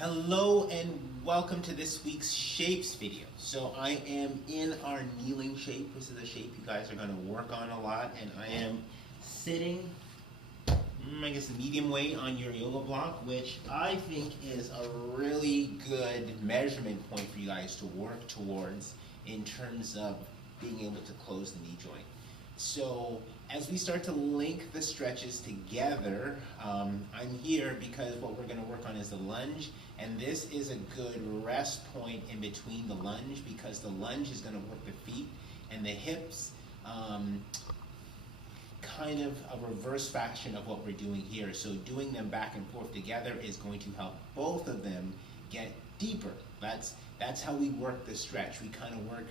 Hello and welcome to this week's shapes video. So I am in our kneeling shape. This is a shape you guys are going to work on a lot, and I am sitting, I guess, medium weight on your yoga block, which I think is a really good measurement point for you guys to work towards in terms of being able to close the knee joint. So as we start to link the stretches together, I'm here because what we're going to work on is the lunge, and this is a good rest point in between the lunge because the lunge is going to work the feet and the hips, kind of a reverse fashion of what we're doing here. So doing them back and forth together is going to help both of them get deeper. That's how we work the stretch. We kind of work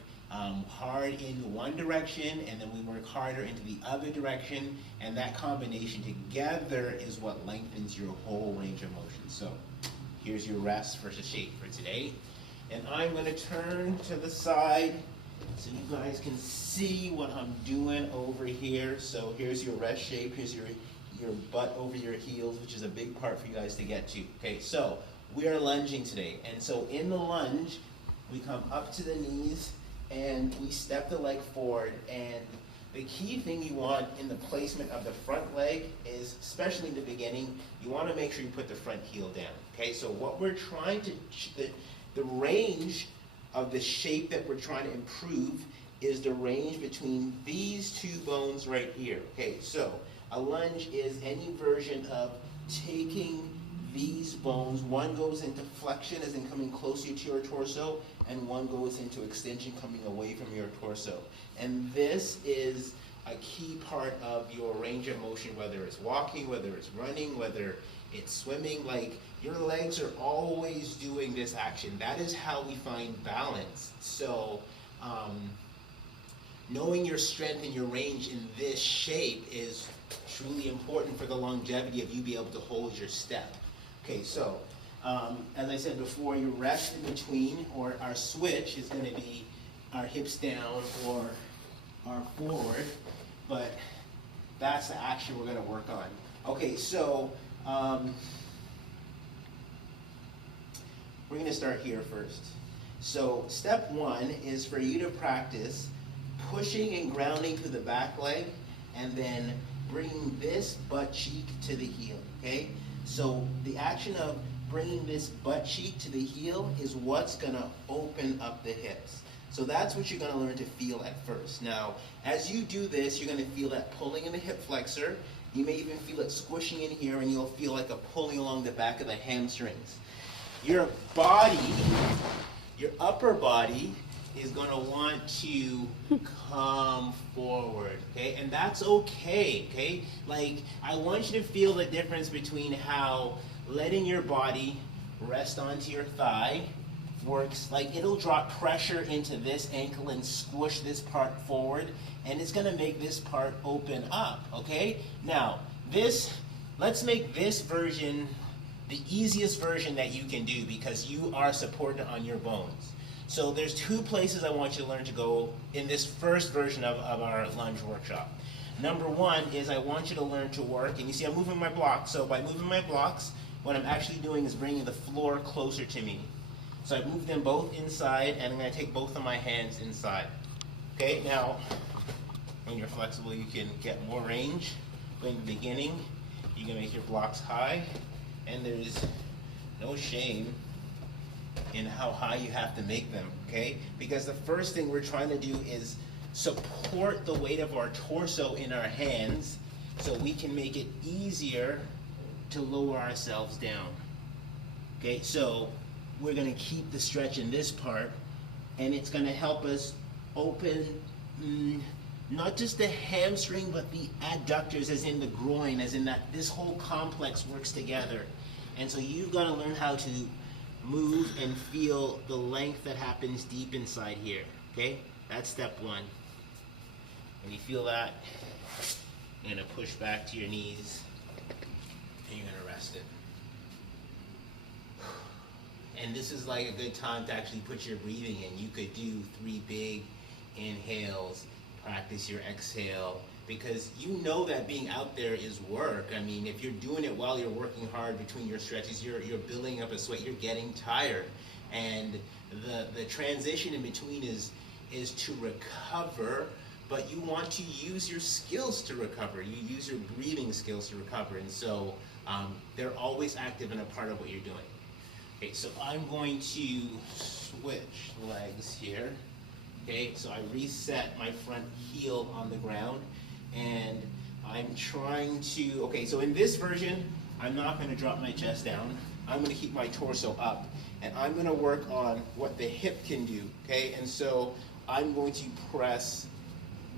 hard in one direction, and then we work harder into the other direction, and that combination together is what lengthens your whole range of motion. So here's your rest versus shape for today. And I'm going to turn to the side so you guys can see what I'm doing over here. So here's your rest shape. Here's your butt over your heels, which is a big part for you guys to get to. Okay, so we are lunging today. And so in the lunge, we come up to the knees and we step the leg forward. And the key thing you want in the placement of the front leg is, especially in the beginning, you want to make sure you put the front heel down. Okay, so what we're trying to, the range of the shape that we're trying to improve is the range between these two bones right here. Okay, so a lunge is any version of taking these bones, one goes into flexion as in coming closer to your torso, and one goes into extension coming away from your torso. And this is a key part of your range of motion, whether it's walking, whether it's running, whether it's swimming. Like, your legs are always doing this action. That is how we find balance. So knowing your strength and your range in this shape is truly important for the longevity of you being able to hold your step. Okay, so as I said before, your rest in between, or our switch, is going to be our hips down or our forward, but that's the action we're going to work on. Okay, so we're going to start here first. So step one is for you to practice pushing and grounding to the back leg, and then bringing this butt cheek to the heel, okay? So the action of bringing this butt cheek to the heel is what's going to open up the hips. So that's what you're going to learn to feel at first. Now, as you do this, you're going to feel that pulling in the hip flexor. You may even feel it squishing in here, and you'll feel like a pulling along the back of the hamstrings. Your body, your upper body, is going to want to come forward, okay? And that's okay, okay? Like, I want you to feel the difference between how letting your body rest onto your thigh works. Like, it'll drop pressure into this ankle and squish this part forward, and it's going to make this part open up, okay? Now, let's make this version the easiest version that you can do, because you are supported on your bones. So there's two places I want you to learn to go in this first version of our lunge workshop. Number one is I want you to learn to work, and you see I'm moving my blocks. So by moving my blocks, what I'm actually doing is bringing the floor closer to me. So I move them both inside, and I'm going to take both of my hands inside. Okay, now when you're flexible, you can get more range. But in the beginning, you can make your blocks high, and there's no shame in how high you have to make them, okay? Because the first thing we're trying to do is support the weight of our torso in our hands so we can make it easier to lower ourselves down. Okay, so we're going to keep the stretch in this part, and it's going to help us open not just the hamstring, but the adductors, as in the groin, as in that this whole complex works together. And so you've got to learn how to move and feel the length that happens deep inside here, okay? That's step one. When you feel that, you're going to push back to your knees, and you're going to rest it. And this is like a good time to actually put your breathing in. You could do 3 big inhales, practice your exhale, because you know that being out there is work. I mean, if you're doing it while you're working hard between your stretches, you're building up a sweat, you're getting tired. And the transition in between is to recover, but you want to use your skills to recover. You use your breathing skills to recover. And so they're always active and a part of what you're doing. Okay, so I'm going to switch legs here. Okay, so I reset my front heel on the ground, and I'm trying to, okay, so in this version, I'm not going to drop my chest down. I'm going to keep my torso up, and I'm going to work on what the hip can do, okay? And so I'm going to press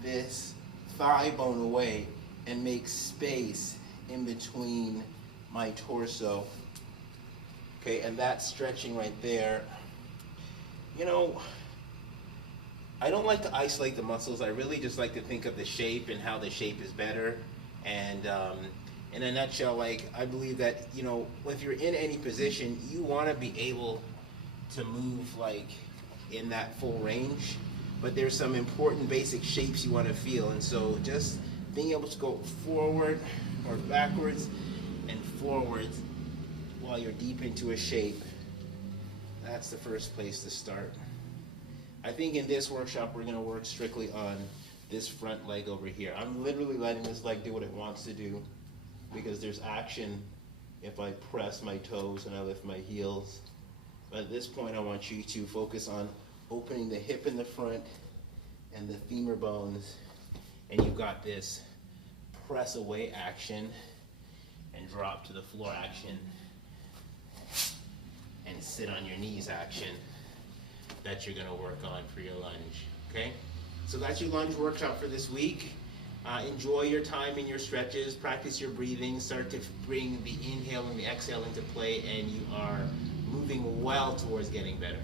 this thigh bone away and make space in between my torso. Okay, and that stretching right there, you know, I don't like to isolate the muscles. I really just like to think of the shape and how the shape is better. And in a nutshell, like, I believe that, you know, if you're in any position, you want to be able to move like in that full range. But there's some important basic shapes you want to feel. And so just being able to go forward or backwards and forwards while you're deep into a shape, that's the first place to start. I think in this workshop we're going to work strictly on this front leg over here. I'm literally letting this leg do what it wants to do, because there's action if I press my toes and I lift my heels. But at this point I want you to focus on opening the hip in the front and the femur bones, and you've got this press away action and drop to the floor action and sit on your knees action that you're going to work on for your lunge. Okay, so that's your lunge workshop for this week. Enjoy your time in your stretches, practice your breathing, start to bring the inhale and the exhale into play, and you are moving well towards getting better.